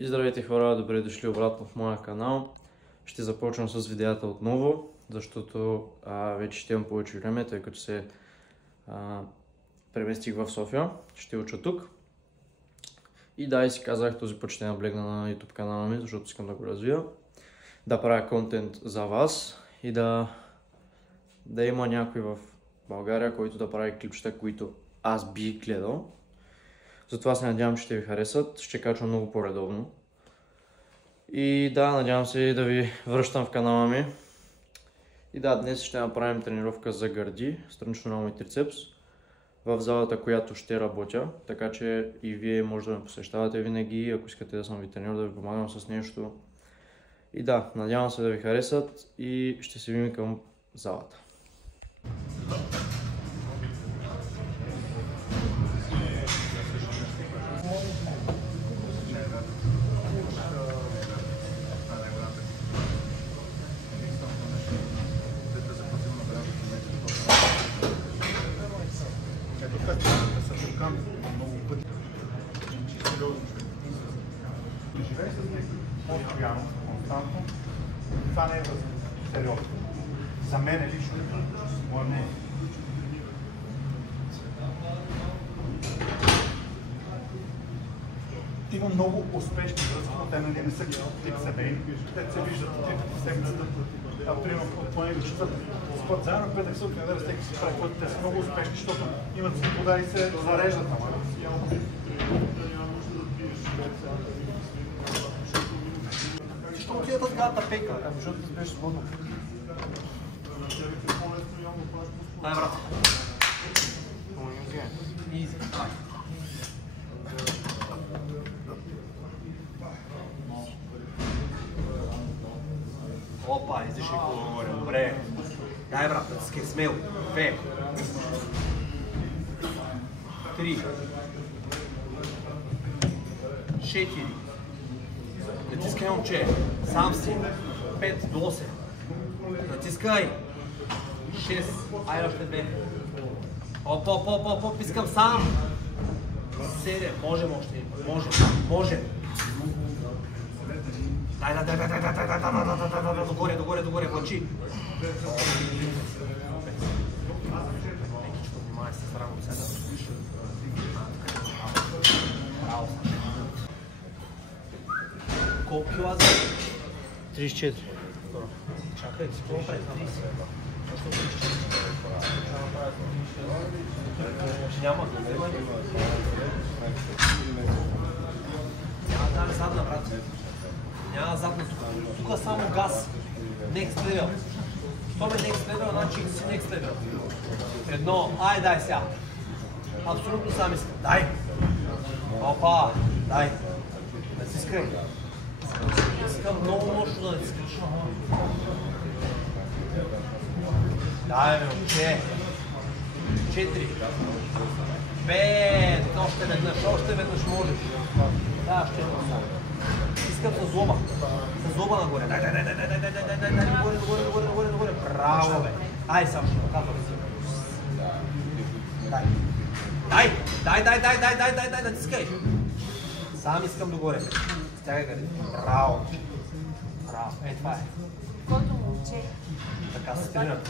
И здравейте хора, добре дошли обратно в моя канал. Ще започвам с видеята отново, защото вече ще имам повече време, тъй като се преместих в София. Ще уча тук. И да, и си казах, този път ще наблегна на YouTube канала ми, защото искам да го развия. Да правя контент за вас и да има някой в България, който да прави клипчета, които аз бих гледал. Затова се надявам, че ще ви харесат. Ще качвам много по-редовно. И да, надявам се да ви връщам в канала ми. И да, днес ще направим тренировка за гърди, странично рamo и трицепс, в залата, която ще работя. Така че и вие може да ме посещавате винаги, ако искате да съм ви треньор, да ви помагам с нещо. И да, надявам се да ви харесат и ще се видим към залата. Живей с нещо постоянно, константно, това не е сериозно. За мен лично, моя мнение. Има много успешни връзки, но те не са тип семейни. Те се виждат в седмицата. Примерно от понеделник четвъртък спорт заедно, петък събота, неделя всеки си прави, те са много успешни, защото имат свобода и се зареждат. Защо отида тази гадата пейка? Защото ти беше свободно. Дай, брат. Изи. Опа, издишай по-горе. Добре. Дай, брат, натискай смело. 2. 3. 4. Натискай, момче. Сам си. 5 до 8. Натискай. 6. Айде още 2. Оп, искам сам. 7. Можем още. Можем. Дай, догоре, влачи. Лекичко, внимай се с рамо сега. Браво. Колко кила за? 34. Чакай, си какво прави? 30. Няма. Няма задна, брат. Няма задна тук. Тук само газ. Next level. Що бе next level, значи си next level. Едно. Ай, дай сега. Абсолютно сам искам. Дай. Опа. Дай. Натискай. Искам много мощно да натискаш. Дай, бе, момче. 4. 5. Още веднъж можеш. Да, ще едно. Искам с злоба. С злоба нагоре. Дай. Нагоре. Браво, бе. Ай, само ще показвам си. Дай, натискай. Сам искам догоре. Стягай гърди. Браво. Ей, това е. Който момче. Така се тренира.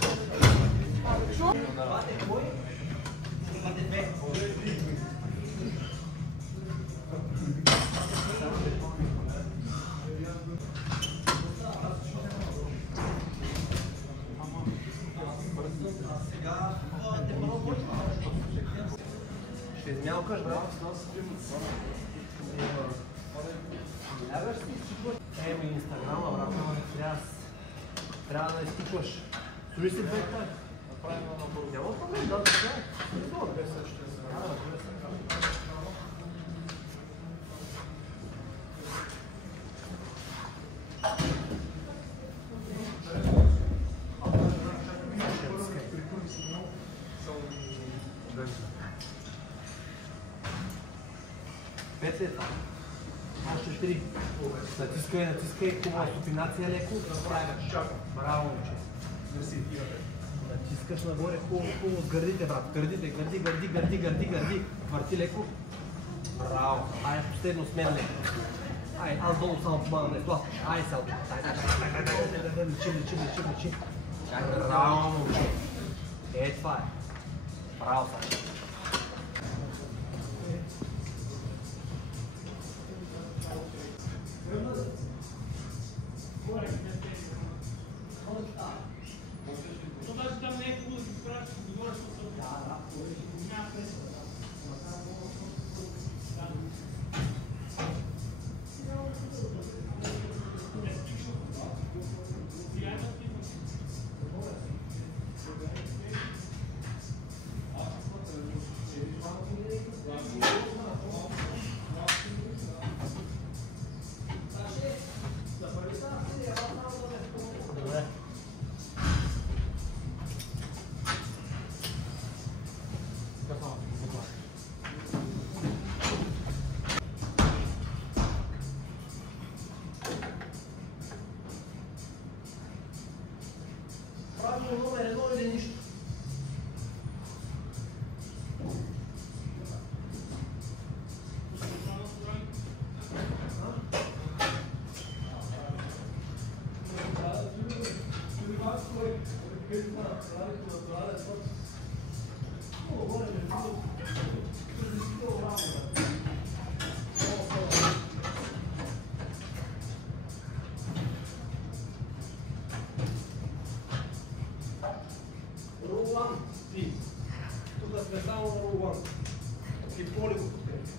Ще измялкаш, брат? Еми инстаграма, брат, трябва да изтичваш. Служи си двете? Няма проблем, да, така е. Пет ли е това? Още 3. Натискай, хубава супинация леко. Браво, момче. Натискаш нагоре, хубаво с гърдите, брат. Гърди. Върти леко. Браво. Айде последно с мен леко. Ай, аз долу само помагам да е тласкаш. Ай, сега. Дай, лечи. Чакай, равно момче. Това е. Браво, Сашо. Номер едно или нищо. Тук сме само на рулан. И поли го подкрепи.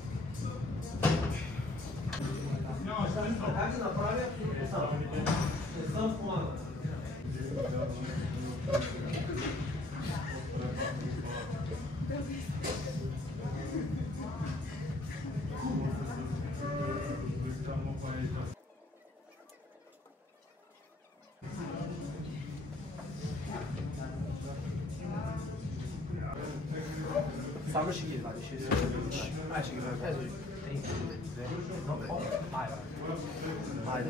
Така ги направя, не съм помагал. Само ще ги извадиш. Ай, ще ги извадиш. Ето, 3, 2, 1, айде.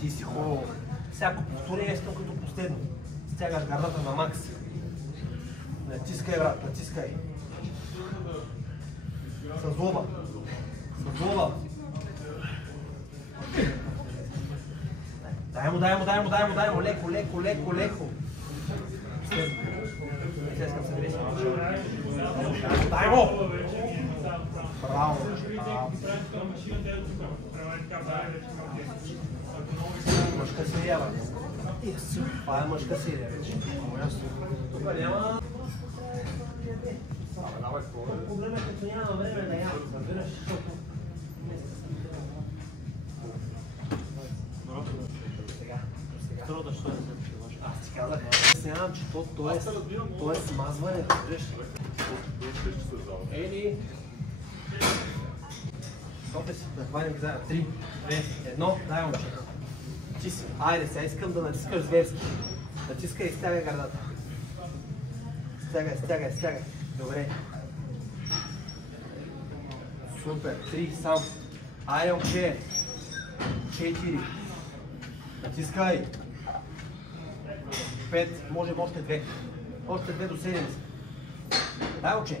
Ти си хубаво. Всяко повторение е като последно. Стягаш гардата на макс. Натискай, брат, натискай. С злоба. С злоба. Дай му. Леко. Дай го! Браво! Мъжка серия, бе. Това е мъжка серия вече. Тук няма... Проблем е като няма време да ям, разбираш, защото... Аз ти казах, смятам, че то е смазване, разбираш. Ели! Готов си, да хванем ги заедно. 3, 2, 1, дай момче. Ти си. Айде, сега искам да натискаш зверски. Натискай и стягай гардата. Стягай. Добре. Супер. 3, сам. Айде, момче. 4. Натискай. 5, може още 2. Още 2 до 7. Дай, момче.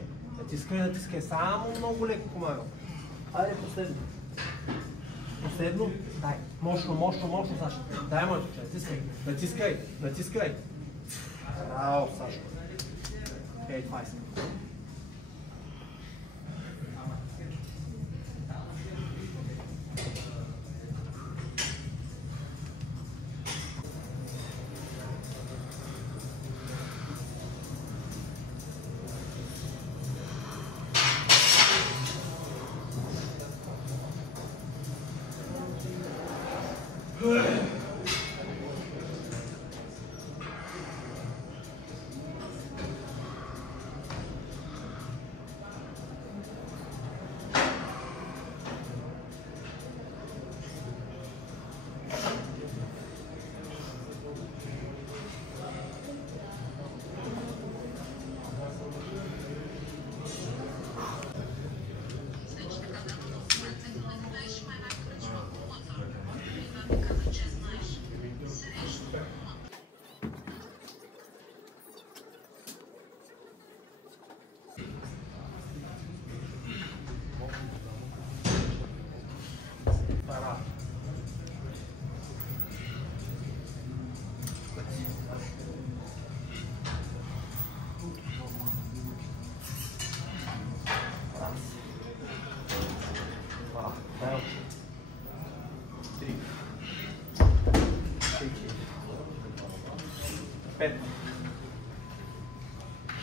Натискай. Само много леко помагам. Айде, последно. Дай. Мощно, Сашо. Дай, момче. Натискай. Браво, Сашо. Ей, това искам.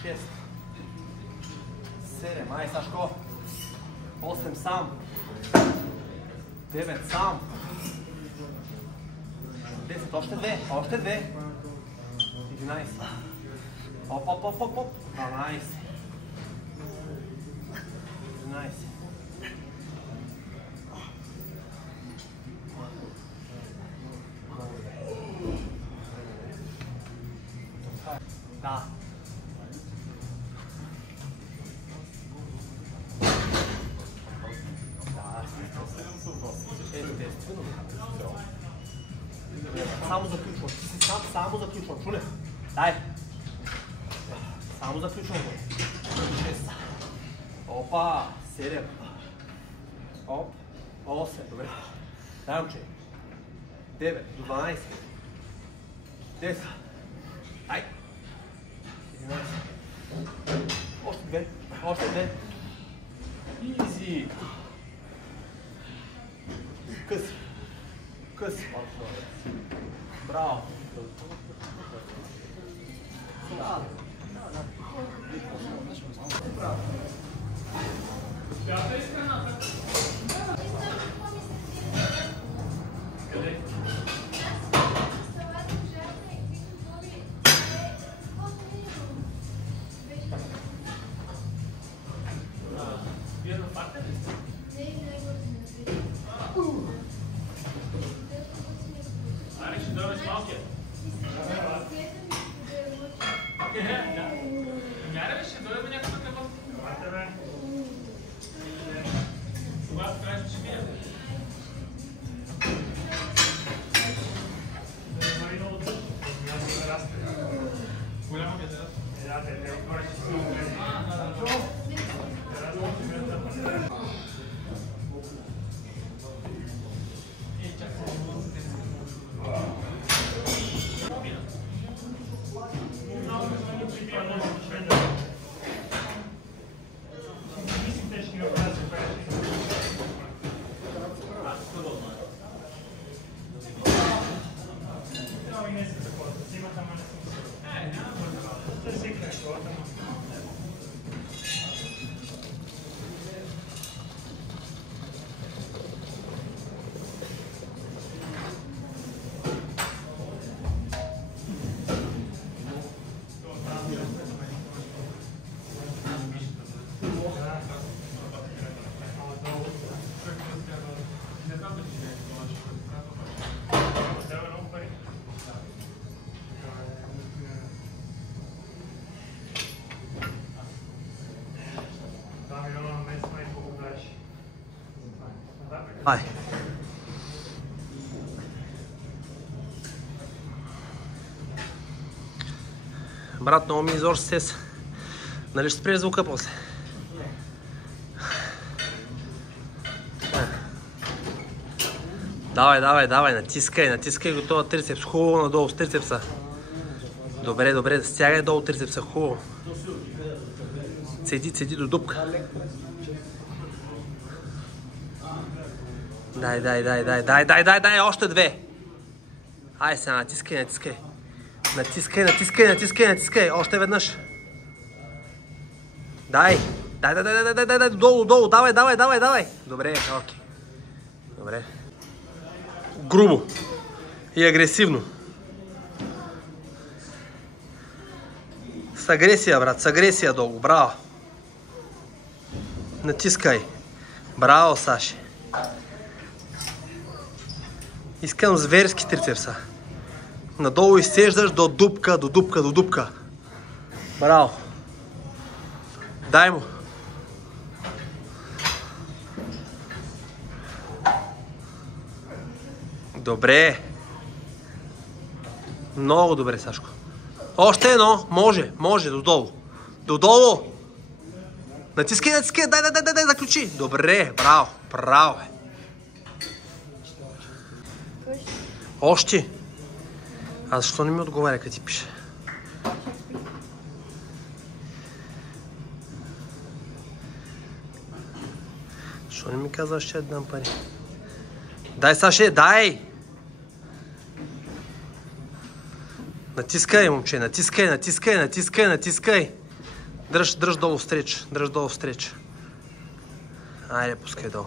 6, 7, ай Сашко, 8 сам, 9 сам, 10, още 2, 11, оп, 12, 11, да. Естествено. Само заключвам. Ти си сам, само заключвам. Чуле? Дай. Само заключвам. 6. Опа. 7. Оп. 8. Добре. Дай, момче. 9 до 12. 10. Ай. 11. Още 2. Изи. Къс. Браво. Ай. Брат, много ми изорж сес. Нали ще спреш звука после? Давай, натискай го това трицепс. Хубаво надолу с трицепса. Добре, стягай долу трицепса, хубаво. Цеди до дупка. Дай, още 2. Ай сега, натискай. Още веднъж. Дай, долу, давай. Добре, окей. Добре. Грубо и агресивно. С агресия, брат, с агресия долу, браво. Натискай. Браво, Саши. Искам зверски трицепса. Надолу изсеждаш до дупка. Браво. Дай му. Добре. Много добре, Сашко. Още едно. Може. Додолу. Натискай. Дай, заключи. Добре, браво. Още. А защо не ми отговаря, като ти пише? Защо не ми казваш, че дам пари? Дай, Саше, дай! Натискай, момче, натискай. Дръж долу стреч, дръж долу стреч. Айде, пускай долу.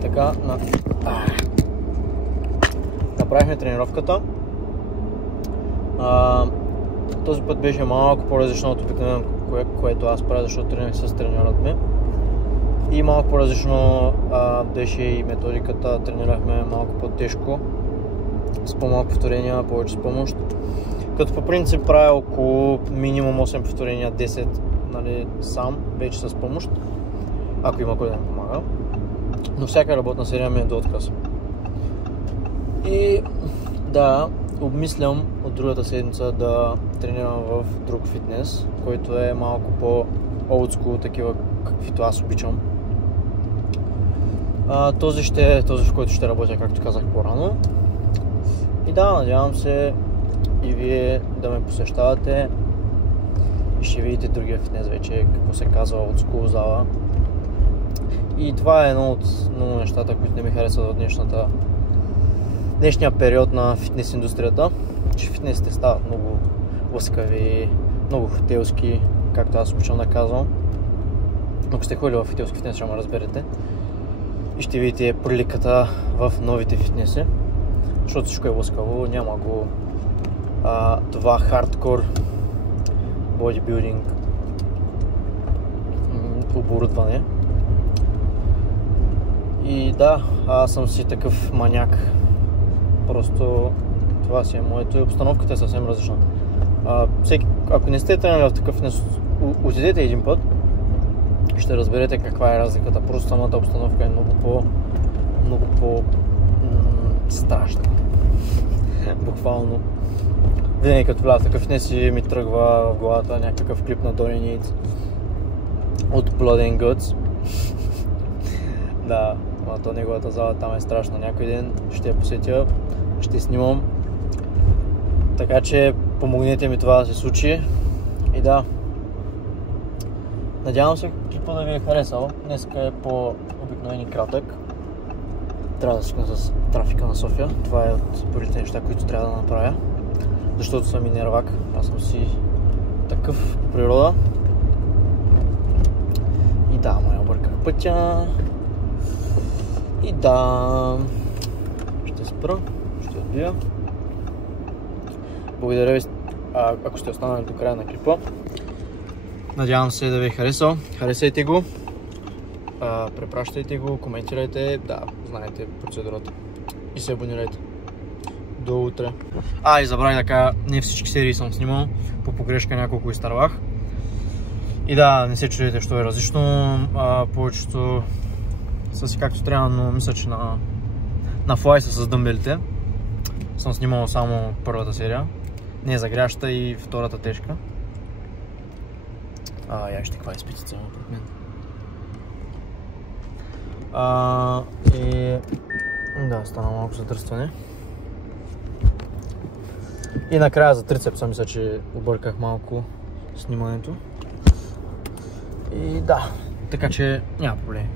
Така, направихме тренировката. Този път беше малко по-различно от обикновено, което аз правя, защото тренирах с треньорът ми. И малко по-различно беше и методиката, тренирахме малко по-тежко, с по-малко повторения, повече с помощ. Като по принцип правя около минимум 8 повторения, 10 нали, сам, вече с помощ, ако има кой да ми помага. Но всяка работна серия ми е до отказ. И да, обмислям от другата седмица да тренирам в друг фитнес, който е малко по-олдскул, такива каквито аз обичам. Този ще е този, в който ще работя, както казах по-рано. И да, надявам се и вие да ме посещавате и ще видите другия фитнес вече, какво се казва олдскул зала. И това е едно от много нещата, които не ми харесват от днешния период на фитнес индустрията, че фитнесите стават много лъскави, много хотелски, както аз обичам да казвам. Ако сте ходили в хотелски фитнес, ще ме разберете. И ще видите приликата в новите фитнеси, защото всичко е лъскаво, няма го това хардкор бодибилдинг оборудване. И да, аз съм си такъв маняк. Просто това си е моето и обстановката е съвсем различна. Ако не сте тренали в такъв фитнес, отидете един път и ще разберете каква е разликата. Просто самата обстановка е много по страшна. Буквално. Винаги като вляза в такъв фитнес ми тръгва в главата някакъв клип на Donny Yates от Blood and Guts. Да, то неговата зала там е страшна. Някой ден ще я посетя, ще снимам. Така че помогнете ми това да се случи. И да, надявам се клипа да ви е харесал. Днеска е по-обикновен и кратък. Трябва да свикна с трафика на София. Това е от първите неща, които трябва да направя. Защото съм и нервак. Аз съм си такъв по природа. И да, май обърках пътя. И да, ще спра, ще отбия. Благодаря ви, ако сте останали до края на клипа. Надявам се да ви е харесал. Харесайте го, препращайте го, коментирайте, да, знаете процедурата. И се абонирайте. До утре. И забравих да кажа, не всички серии съм снимал, по погрешка няколко изтървах. И да, не се чудете, що е различно, повечето са си както трябва, но мисля, че на флай са с дъмбелите. Съм снимал само първата серия. Не е загряща и втората тежка. Я ще каква е спицата пред мен. И да, стана малко задръстване. И накрая за трицепса мисля, че обърках малко снимането. И да, така че няма проблем.